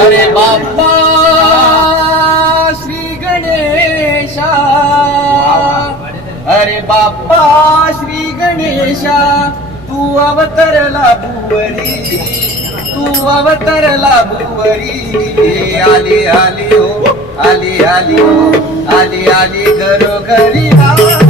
अरे बाप्पा श्री गणेशा. अरे बाप्पा श्री गणेशा तू अवतरला भुवरी. तू अवतरला भुवरी. आली आली हो आली आली हो आली आली घरोघरी. घरी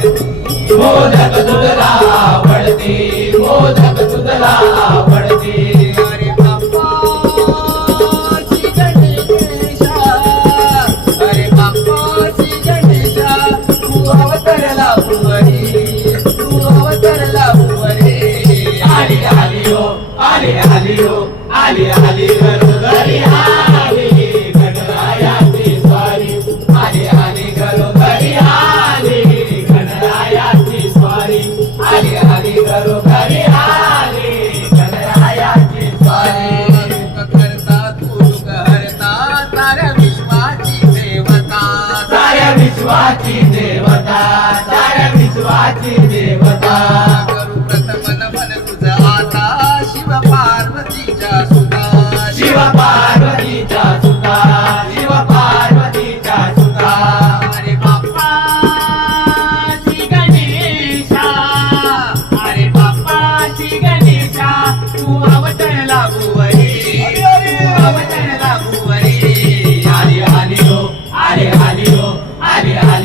मोदक तुझला पडते मोदक तुझला पडते अरे बाप्पा अरे बाप्पा तू अवतरला भुवरी तू अवतरला भुवरी आली आली हो आली आली हो आली आली विश्वाची देवता साऱ्या विश्वाची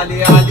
ali, ali.